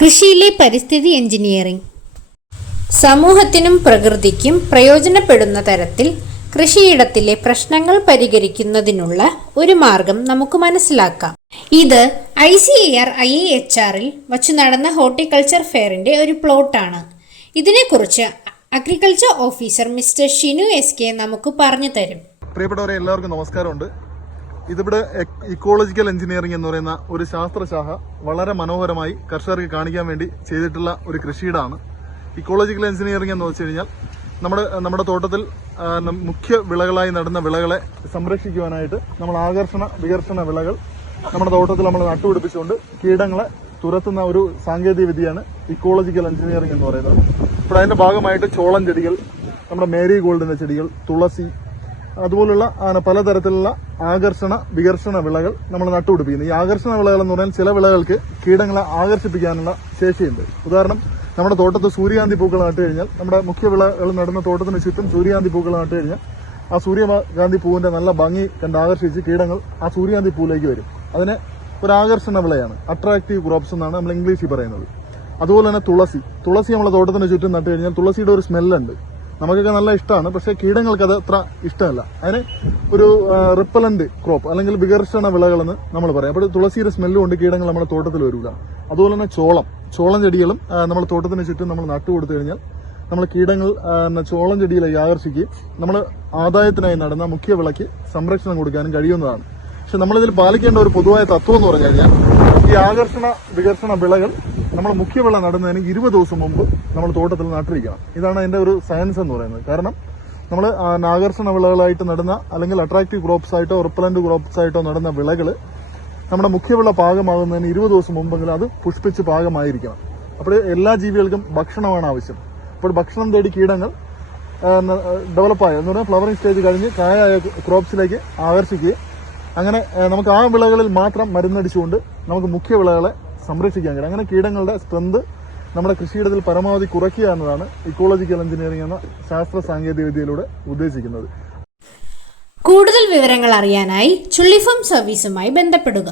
കൃഷിയിലെ പരിസ്ഥിതി എഞ്ചിനീയറിംഗ് സമൂഹത്തിനും പ്രകൃതിക്കും പ്രയോജനപ്പെടുന്ന തരത്തിൽ കൃഷിയിടത്തിലെ പ്രശ്നങ്ങൾ പരിഹരിക്കുന്നതിനുള്ള ഒരു മാർഗം നമുക്ക് മനസ്സിലാക്കാം. ഇത് ICAR IIHRൽ വച്ചു നടന്ന ഹോർട്ടിക്കൾച്ചർ ഫെയറിന്റെ ഒരു പ്ലോട്ടാണ്. ഇതിനെക്കുറിച്ച് agriculture officer mister Shinu SK നമുക്ക് പറഞ്ഞു തരും. പ്രിയപ്പെട്ടവരെ, എല്ലാവർക്കും നമസ്കാരമുണ്ട്. ഇതിവിടെ ഇക്കോളജിക്കൽ എഞ്ചിനീയറിംഗ് എന്ന് പറയുന്ന ഒരു ശാസ്ത്രശാഖ വളരെ മനോഹരമായി കർഷകർക്ക് കാണിക്കാൻ വേണ്ടി ചെയ്തിട്ടുള്ള ഒരു കൃഷിയിടമാണ്. ഇക്കോളജിക്കൽ എഞ്ചിനീയറിംഗ് എന്ന് വെച്ച് കഴിഞ്ഞാൽ നമ്മുടെ തോട്ടത്തിൽ മുഖ്യ വിളകളായി നടുന്ന വിളകളെ സംരക്ഷിക്കുവാനായിട്ട് നമ്മൾ ആകർഷണ വികർഷണ വിളകൾ നമ്മുടെ തോട്ടത്തിൽ നമ്മൾ നട്ടുപിടിപ്പിച്ചുകൊണ്ട് കീടങ്ങളെ തുരത്തുന്ന ഒരു സാങ്കേതിക വിദ്യയാണ് ഇക്കോളജിക്കൽ എഞ്ചിനീയറിംഗ് എന്ന് പറയുന്നത്. ഇപ്പോൾ അതിന്റെ ഭാഗമായിട്ട് ചോളം ചെടികൾ, നമ്മുടെ മേരി ഗോൾഡിന്റെ ചെടികൾ, തുളസി, അതുപോലുള്ള പലതരത്തിലുള്ള ആകർഷണ വികർഷണ വിളകൾ നമ്മൾ നട്ടുപിടിപ്പിക്കുന്നു. ഈ ആകർഷണ വിളകൾ എന്ന് പറഞ്ഞാൽ ചില വിളകൾക്ക് കീടങ്ങളെ ആകർഷിപ്പിക്കാനുള്ള ശേഷിയുണ്ട്. ഉദാഹരണം, നമ്മുടെ തോട്ടത്ത് സൂര്യകാന്തി പൂക്കൾ നട്ടു കഴിഞ്ഞാൽ, നമ്മുടെ മുഖ്യ വിളകൾ നടുന്ന തോട്ടത്തിന് ചുറ്റും സൂര്യകാന്തി പൂക്കൾ നട്ടു കഴിഞ്ഞാൽ ആ സൂര്യകാന്തി പൂവിന്റെ നല്ല ഭംഗി കണ്ട് ആകർഷിച്ച് കീടങ്ങൾ ആ സൂര്യകാന്തി പൂവിലേക്ക് വരും. അതിന് ഒരു ആകർഷണ വിളയാണ്, അട്രാക്റ്റീവ് ക്രോപ്സ് എന്നാണ് നമ്മൾ ഇംഗ്ലീഷിൽ പറയുന്നത്. അതുപോലെ തന്നെ തുളസി നമ്മളെ തോട്ടത്തിന് ചുറ്റും നട്ടു കഴിഞ്ഞാൽ തുളസിയുടെ ഒരു സ്മെല്ലുണ്ട്, നമുക്കൊക്കെ നല്ല ഇഷ്ടമാണ്. പക്ഷെ കീടങ്ങൾക്ക് അത് അത്ര ഇഷ്ടമല്ല. അതിന് ഒരു റിപ്പലന്റ് ക്രോപ്പ് അല്ലെങ്കിൽ വികർഷണ വിളകളെന്ന് നമ്മൾ പറയാം. അപ്പോൾ തുളസിയുടെ സ്മെല്ല് കൊണ്ട് കീടങ്ങൾ നമ്മുടെ തോട്ടത്തിൽ വരില്ല. അതുപോലെ തന്നെ ചോളം ചെടികളും നമ്മൾ തോട്ടത്തിന് ചുറ്റും നമ്മൾ നട്ടുകൊടുത്തു കഴിഞ്ഞാൽ നമ്മൾ കീടങ്ങൾ ചോളം ചെടിയിലേക്ക് ആകർഷിക്കുകയും നമ്മൾ ആദായത്തിനായി നടന്ന മുഖ്യ വിളയ്ക്ക് സംരക്ഷണം കൊടുക്കാനും കഴിയുന്നതാണ്. പക്ഷെ നമ്മളിതിൽ പാലിക്കേണ്ട ഒരു പൊതുവായ തത്വം എന്ന് പറഞ്ഞു കഴിഞ്ഞാൽ, ഈ ആകർഷണ വികർഷണ വിളകൾ നമ്മൾ മുഖ്യവിള നടുന്നതിന് 20 ദിവസം മുമ്പ് നമ്മൾ തോട്ടത്തിൽ നട്ടിരിക്കണം. ഇതാണ് അതിന്റെ ഒരു സയൻസ് എന്ന് പറയുന്നത്. കാരണം നമ്മൾ ആകർഷണ വിളകളായിട്ട് നടുന്ന അല്ലെങ്കിൽ അട്രാക്റ്റീവ് ക്രോപ്സ് ആയിട്ടോ റിപ്പലന്റ് ക്രോപ്സ് ആയിട്ടോ നടുന്ന വിളകൾ നമ്മുടെ മുഖ്യവിള പാകമാകുന്നതിന് 20 ദിവസം മുമ്പെങ്കിലും അത് പുഷ്പിച്ച് പാകമായിരിക്കണം. അപ്പോൾ എല്ലാ ജീവികൾക്കും ഭക്ഷണമാണ് ആവശ്യം. അപ്പോൾ ഭക്ഷണം തേടി കീടങ്ങൾ ഡെവലപ്പായ എന്ന് പറഞ്ഞാൽ ഫ്ലവറിംഗ് സ്റ്റേജ് കഴിഞ്ഞ് കായായ ക്രോപ്സിലേക്ക് ആകർഷിക്കുകയും അങ്ങനെ നമുക്ക് ആ വിളകളിൽ മാത്രം മരുന്നടിച്ചുകൊണ്ട് നമുക്ക് മുഖ്യ വിളകളെ സംരക്ഷിക്കാൻ കഴിയും. അങ്ങനെ കീടങ്ങളുടെ സ്ട്രെങ്ത് നമ്മുടെ കൃഷിയിടത്തിൽ പരമാവധി കുറയ്ക്കുക എന്നതാണ് ഇക്കോളജിക്കൽ എഞ്ചിനീയറിംഗ് എന്ന ശാസ്ത്ര സാങ്കേതിക വിദ്യയിലൂടെ ഉദ്ദേശിക്കുന്നത്. കൂടുതൽ വിവരങ്ങൾ അറിയാനായി ചുള്ളിഫാം സർവീസുമായി ബന്ധപ്പെടുക.